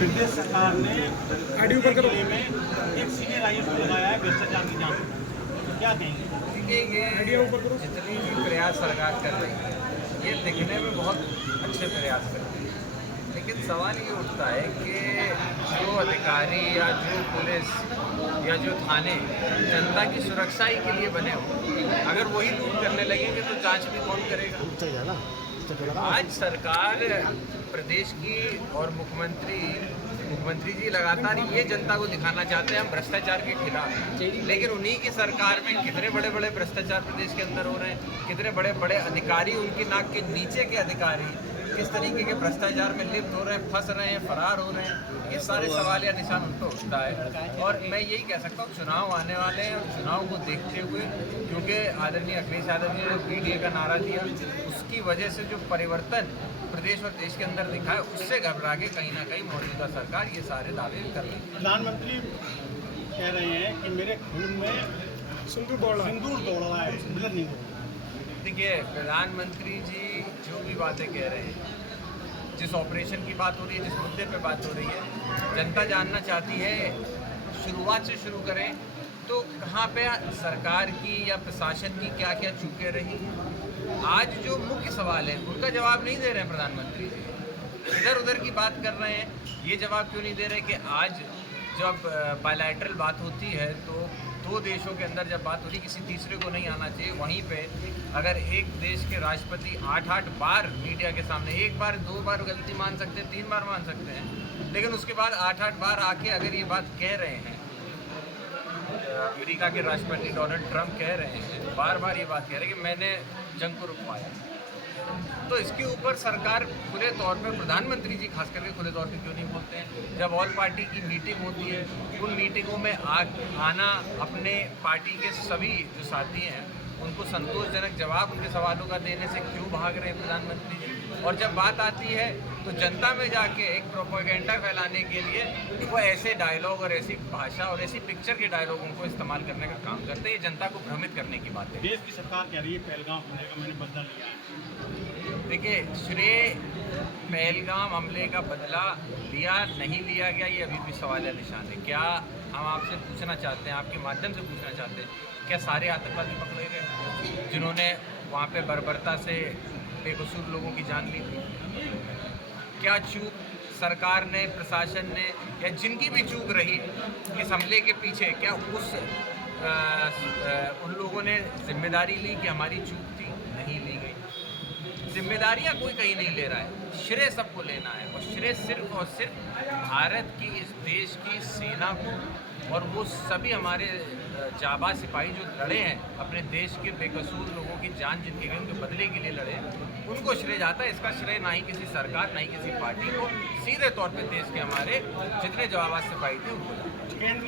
प्रदेश सरकार ने जिले में एक सीनियर आईएएस को लगाया है भ्रष्टाचार की जांच, क्या कहेंगे? देखिए, ये जितनी भी प्रयास सरकार कर रही है ये दिखने में बहुत अच्छे प्रयास कर रही है, लेकिन सवाल ये उठता है कि जो अधिकारी या जो पुलिस या जो थाने जनता की सुरक्षा ही के लिए बने हो, अगर वही लूट करने लगेंगे तो जांच भी कौन करेगा? आज सरकार प्रदेश की और मुख्यमंत्री जी लगातार ये जनता को दिखाना चाहते हैं हम भ्रष्टाचार के खिलाफ हैं, लेकिन उन्हीं की सरकार में कितने बड़े बड़े भ्रष्टाचार प्रदेश के अंदर हो रहे हैं, कितने बड़े बड़े अधिकारी, उनकी नाक के नीचे के अधिकारी किस तरीके के भ्रष्टाचार में लिप्त हो रहे हैं, फंस रहे हैं, फरार हो रहे हैं, ये सारे सवाल या निशान उन पर उठता है। और मैं यही कह सकता हूँ, चुनाव आने वाले हैं और चुनाव को देखते हुए, क्योंकि आदरणीय अखिलेश यादव ने जो पीडीए का नारा दिया, उसकी वजह से जो परिवर्तन प्रदेश और देश के अंदर दिखा है, उससे घबरा के कहीं ना कहीं मौजूदा सरकार ये सारे दावे कर रही है। प्रधानमंत्री कह रहे हैं कि मेरे खून में सिंदूर दौड़ रहा है, ब्लड नहीं हो रहा। देखिए, प्रधानमंत्री जी जो भी बातें कह रहे हैं, जिस ऑपरेशन की बात हो रही है, जिस मुद्दे पे बात हो रही है, जनता जानना चाहती है। शुरुआत से शुरू करें तो कहाँ पे सरकार की या प्रशासन की क्या क्या चूकें रही। आज जो मुख्य सवाल है उनका जवाब नहीं दे रहे हैं प्रधानमंत्री जी, इधर उधर की बात कर रहे हैं। ये जवाब क्यों नहीं दे रहे कि आज जब बायलैटरल बात होती है तो दो देशों के अंदर जब बात होती है, किसी तीसरे को नहीं आना चाहिए। वहीं पे अगर एक देश के राष्ट्रपति 8-8 बार मीडिया के सामने, एक बार 2 बार गलती मान सकते हैं, 3 बार मान सकते हैं, लेकिन उसके बाद 8-8 बार आके अगर ये बात कह रहे हैं, अमेरिका के राष्ट्रपति डोनाल्ड ट्रंप कह रहे हैं, बार बार ये बात कह रहे हैं कि मैंने जंग को रुकवाया, तो इसके ऊपर सरकार खुले तौर पे, प्रधानमंत्री जी खास करके खुले तौर पे क्यों नहीं बोलते हैं? जब ऑल पार्टी की मीटिंग होती है, उन मीटिंगों में आना, अपने पार्टी के सभी जो साथी हैं उनको संतोषजनक जवाब उनके सवालों का देने से क्यों भाग रहे हैं प्रधानमंत्री जी? और जब बात आती है तो जनता में जाके एक प्रोपेगेंडा फैलाने के लिए वो ऐसे डायलॉग और ऐसी भाषा और ऐसी पिक्चर के डायलॉगों को इस्तेमाल करने का काम करते हैं। ये जनता को भ्रमित करने की बात है। देश की सरकार कह रही है पहलगाम हमले का मैंने बदला लिया है। देखिए, श्रेय पहलगाम हमले का बदला लिया नहीं लिया गया, ये अभी भी सवाल है, निशान है। क्या हम आपसे पूछना चाहते हैं, आपके माध्यम से पूछना चाहते हैं, क्या सारे आतंकवादी पकड़े गए जिन्होंने वहाँ पे बर्बरता से बेकसूर लोगों की जान ली थी? क्या चूक सरकार ने, प्रशासन ने, या जिनकी भी चूक रही इस हमले के पीछे, क्या उन लोगों ने जिम्मेदारी ली कि हमारी चूक थी? नहीं ली गई। जिम्मेदारियां कोई कहीं नहीं ले रहा है, श्रेय सबको लेना है, और श्रेय सिर्फ और सिर्फ भारत की, इस देश की सेना को, और वो सभी हमारे जाबाज सिपाही जो लड़े हैं अपने देश के बेकसूर लोगों की जान जिनके गए, उनके बदले के लिए लड़े हैं, उनको श्रेय जाता है। इसका श्रेय ना ही किसी सरकार, ना ही किसी पार्टी को, सीधे तौर पे देश के हमारे जितने जाबाज सिपाही थे उनको जाता है।